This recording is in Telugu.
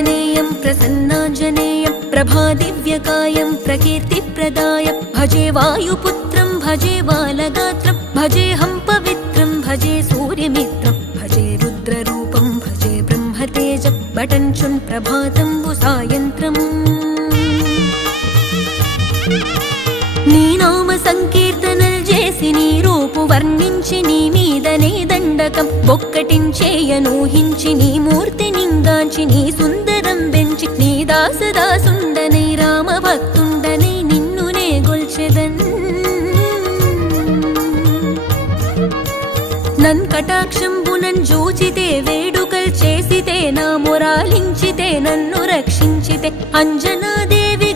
प्रसन्नाञ्जनेयं प्रसन्नाञ्जनेयं प्रभादिव्यकायं प्रकीर्तिप्रदायं भजे वायुपुत्रं भजे बालगात्रं भजेऽहं पवित्रं भजे सूर्यमित्रं भजे रुद्ररूपं भजे ब्रह्मतेजं बटञ्चुन् प्रभातं सायन्त्रम् నీ నామ సంకీర్తనలు చేసి నీ రూపు వర్ణించి నీ మీదనే దండకం ఒక్కటించేయనూహించి నీ మూర్తి నింగాంచి నీ సుందరం పెంచి నీ దాసదాసుండనై రామ భక్తుండనై నిన్నునే గొల్చెదన్ నన్ కటాక్షంబునన్ జూచితే వేడుకల్ చేసితే నా మొరాలించితే నన్ను రక్షించితే అంజనాదేవి